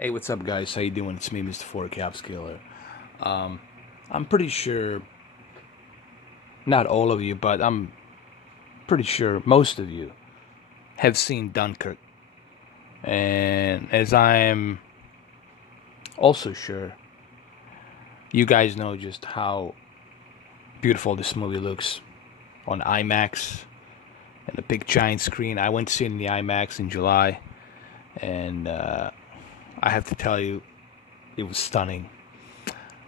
Hey, what's up, guys? How you doing? It's me, Mr. 4K Upscaler. I'm pretty sure, not all of you, but I'm pretty sure most of you have seen Dunkirk. And as I'm also sure, you guys know just how beautiful this movie looks on IMAX and a big giant screen. I went to see it in the IMAX in July, and I have to tell you, it was stunning.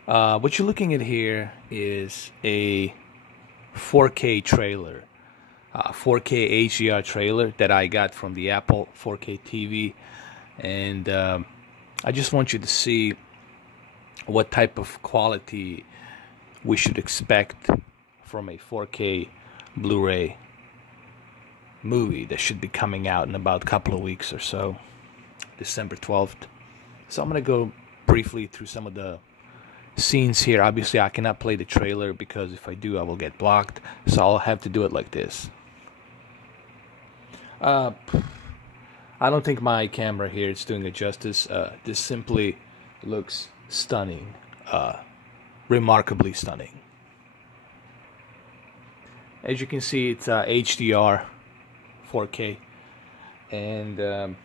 What you're looking at here is a 4K trailer, 4K HDR trailer that I got from the Apple 4K TV, and I just want you to see what type of quality we should expect from a 4K Blu-ray movie that should be coming out in about a couple of weeks or so, December 12th. So I'm going to go briefly through some of the scenes here. Obviously, I cannot play the trailer because if I do, I will get blocked. So I'll have to do it like this. I don't think my camera here is doing it justice. This simply looks stunning. Remarkably stunning. As you can see, it's HDR 4K. And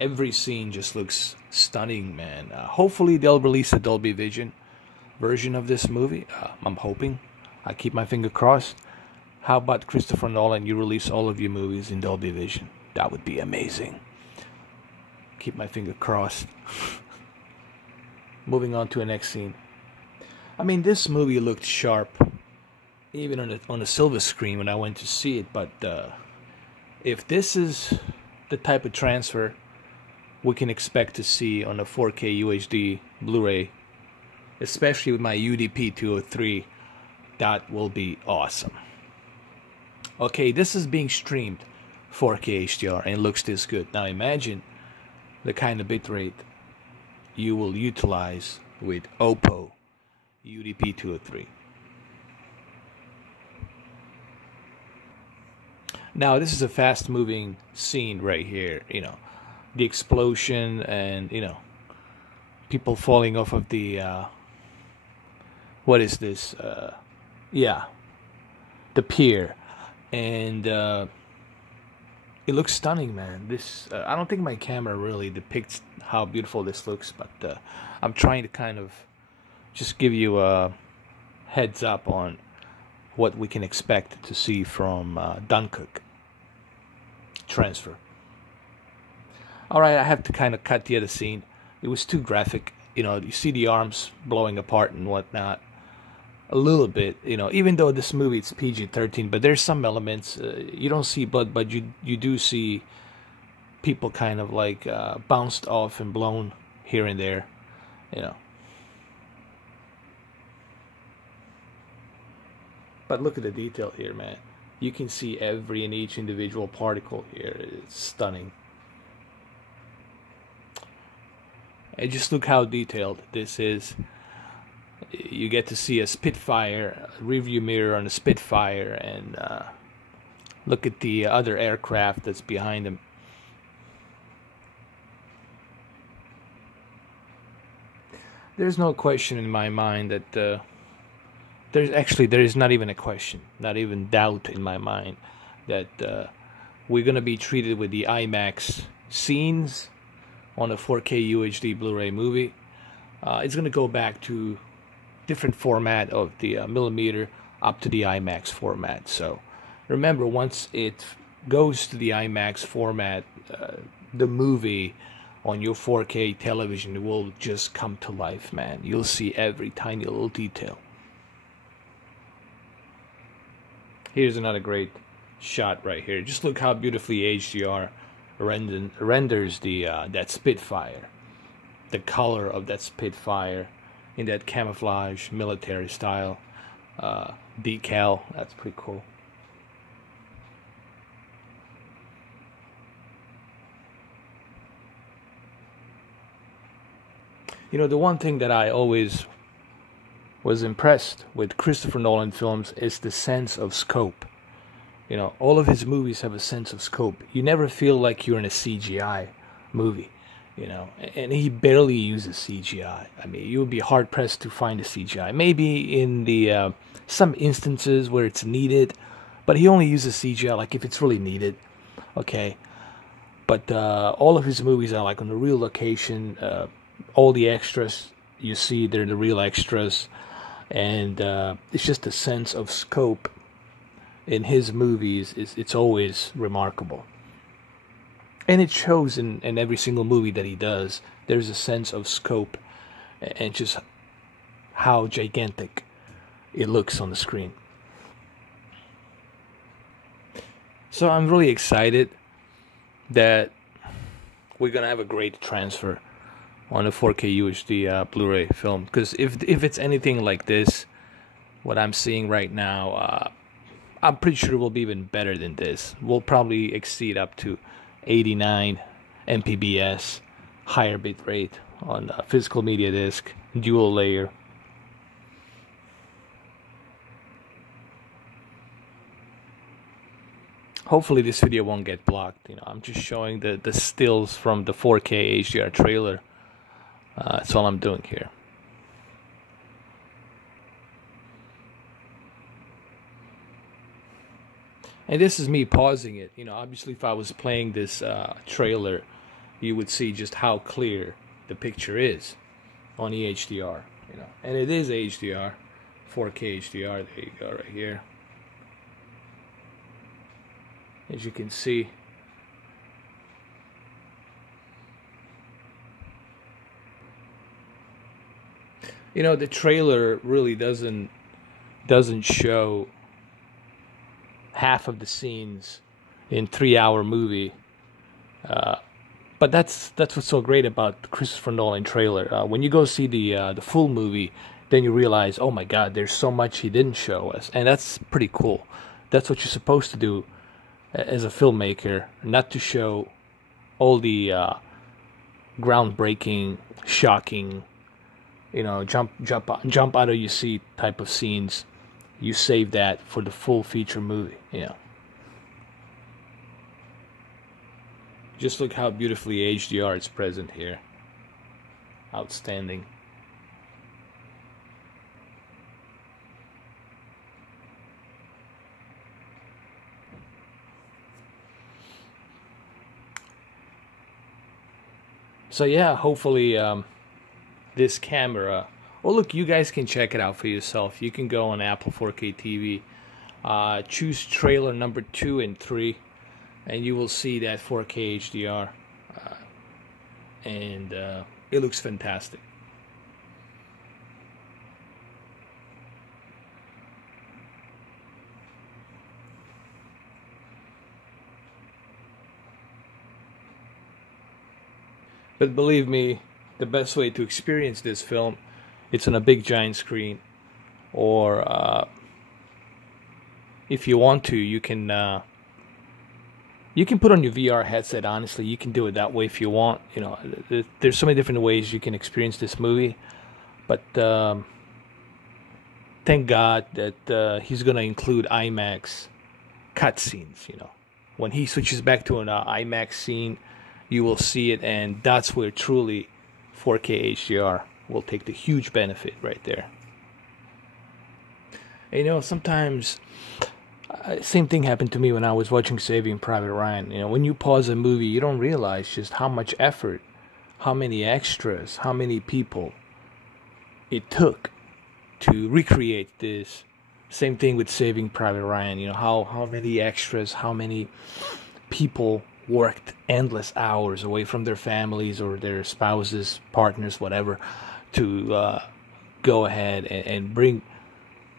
every scene just looks stunning, man. Hopefully they'll release a Dolby Vision version of this movie. I'm hoping. I keep my finger crossed. How about Christopher Nolan? You release all of your movies in Dolby Vision. That would be amazing. Keep my finger crossed. Moving on to the next scene. I mean, this movie looked sharp, even on a silver screen when I went to see it. But if this is the type of transfer we can expect to see on a 4K UHD Blu-ray, especially with my UDP 203, that will be awesome. Okay, this is being streamed 4K HDR and it looks this good. Now imagine the kind of bitrate you will utilize with Oppo UDP 203. Now this is a fast moving scene right here, you know, the explosion and, you know, people falling off of the what is this, yeah, the pier. And it looks stunning, man. This I don't think my camera really depicts how beautiful this looks, but I'm trying to kind of just give you a heads up on what we can expect to see from Dunkirk transfer. Alright, I have to kind of cut the other scene. It was too graphic. You know, you see the arms blowing apart and whatnot. A little bit, you know, even though this movie it's PG-13, but there's some elements. You don't see blood, but you do see people kind of like bounced off and blown here and there, you know. But look at the detail here, man. You can see every and each individual particle here. It's stunning. And just look how detailed this is. You get to see a Spitfire, a rearview mirror on a Spitfire, and look at the other aircraft that's behind them. There's no question in my mind that there is not even a question, not even doubt in my mind that we're gonna be treated with the IMAX scenes on a 4K UHD Blu-ray movie. It's gonna go back to different format of the millimeter up to the IMAX format. So remember, once it goes to the IMAX format, the movie on your 4K television will just come to life, man. You'll see every tiny little detail. Here's another great shot right here. Just look how beautifully HDR renders the that Spitfire, the color of that Spitfire in that camouflage military style decal. That's pretty cool. You know, the one thing that I always was impressed with Christopher Nolan films is the sense of scope. You know, all of his movies have a sense of scope. You never feel like you're in a CGI movie, you know, and he barely uses CGI. I mean, you would be hard pressed to find a CGI. Maybe in the some instances where it's needed, but he only uses CGI like if it's really needed. Okay, but all of his movies are like on the real location. All the extras you see, they're the real extras, and it's just a sense of scope in his movies. It's always remarkable. And it shows in every single movie that he does. There's a sense of scope and just how gigantic it looks on the screen. So I'm really excited that we're going to have a great transfer on a 4K UHD Blu-ray film. Because if it's anything like this, what I'm seeing right now, I'm pretty sure we'll be even better than this. We'll probably exceed up to 89 MPBS, higher bit rate on physical media disc, dual layer. Hopefully this video won't get blocked. You know, I'm just showing the stills from the 4K HDR trailer. That's all I'm doing here. And this is me pausing it. You know, obviously if I was playing this trailer, you would see just how clear the picture is on the HDR. You know, and it is HDR, 4K HDR. There you go, right here. As you can see, you know, the trailer really doesn't show half of the scenes in 3-hour movie, but that's what's so great about the Christopher Nolan trailer. When you go see the full movie, then you realize, oh my God, there's so much he didn't show us, and that's pretty cool. That's what you're supposed to do as a filmmaker, not to show all the groundbreaking, shocking, you know, jump out of your seat type of scenes. You save that for the full feature movie, you know. Just look how beautifully HDR is present here. Outstanding. So yeah, hopefully this camera, well, look, you guys can check it out for yourself. You can go on Apple 4K TV, choose trailer number 2 and 3, and you will see that 4K HDR, and it looks fantastic. But believe me, the best way to experience this film, it's on a big giant screen, or if you want to, you can put on your VR headset. Honestly, you can do it that way if you want. You know, there's so many different ways you can experience this movie, but thank God that he's gonna include IMAX cutscenes. You know, when he switches back to an IMAX scene, you will see it, and that's where truly 4K HDR will take the huge benefit right there. And, you know, sometimes same thing happened to me when I was watching Saving Private Ryan. You know, when you pause a movie, you don't realize just how much effort, how many extras, how many people it took to recreate this. Same thing with Saving Private Ryan. You know, how many extras, how many people worked endless hours away from their families or their spouses, partners, whatever, to go ahead and bring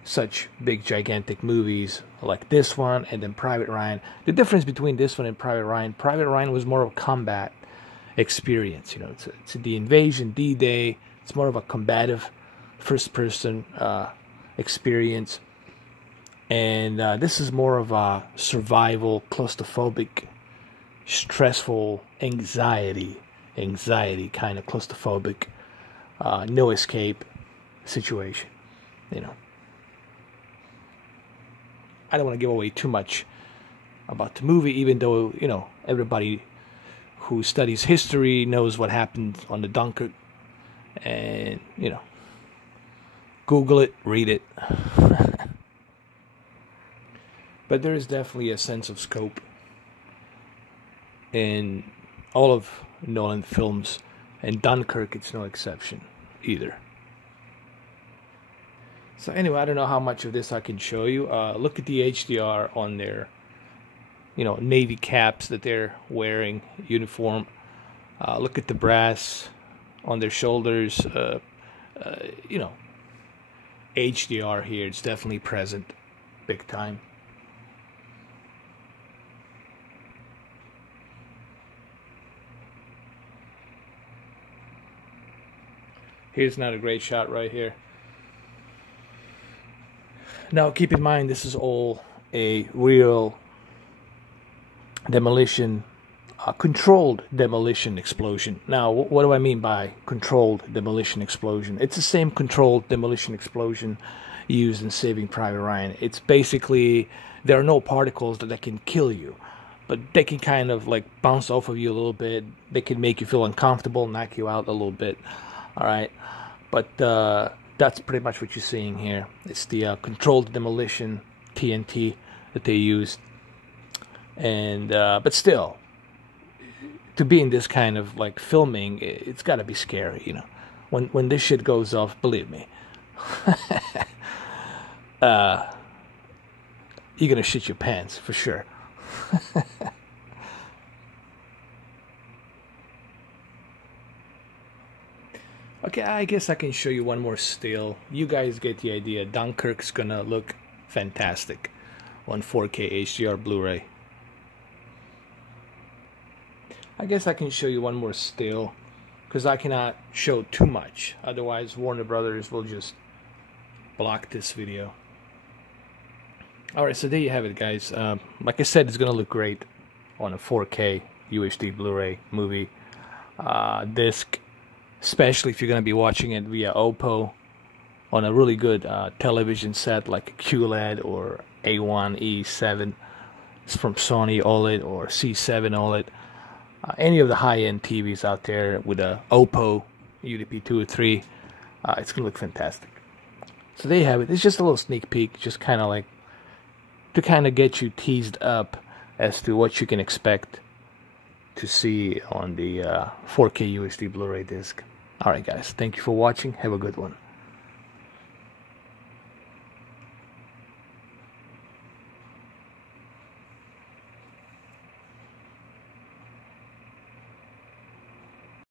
such big gigantic movies like this one and then Private Ryan. The difference between this one and Private Ryan was more of a combat experience. You know, it's the invasion, D-Day. It's more of a combative first-person experience, and this is more of a survival, claustrophobic, stressful, anxiety kind of claustrophobic, no escape situation. You know, I don't want to give away too much about the movie, even though, you know, everybody who studies history knows what happened on the Dunkirk, and you know, Google it, read it. But there is definitely a sense of scope in all of Nolan films, and Dunkirk, it's no exception either. So anyway, I don't know how much of this I can show you. Look at the HDR on their, you know, navy caps that they're wearing, uniform. Look at the brass on their shoulders. You know, HDR here, it's definitely present, big time. Here's another great shot right here. Now keep in mind, this is all a real demolition, controlled demolition explosion. Now what do I mean by controlled demolition explosion? It's the same controlled demolition explosion used in Saving Private Ryan. It's basically, there are no particles that can kill you, but they can kind of like bounce off of you a little bit. They can make you feel uncomfortable, knock you out a little bit. All right, but that's pretty much what you're seeing here. It's the controlled demolition TNT that they used, and but still, to be in this kind of like filming, it's got to be scary, you know. When this shit goes off, believe me, you're gonna shit your pants for sure. Okay, I guess I can show you one more still. You guys get the idea. Dunkirk's gonna look fantastic on 4K HDR Blu-ray. I guess I can show you one more still, because I cannot show too much. Otherwise, Warner Brothers will just block this video. Alright, so there you have it, guys. Like I said, it's gonna look great on a 4K UHD Blu-ray movie disc. Especially if you're going to be watching it via Oppo on a really good television set like a QLED or A1 E7. It's from Sony OLED or C7 OLED. Any of the high-end TVs out there with a Oppo UDP 2 or 3, it's going to look fantastic. So there you have it. It's just a little sneak peek, just kind of like to kind of get you teased up as to what you can expect to see on the 4K UHD Blu-ray disc. Alright guys, thank you for watching. Have a good one.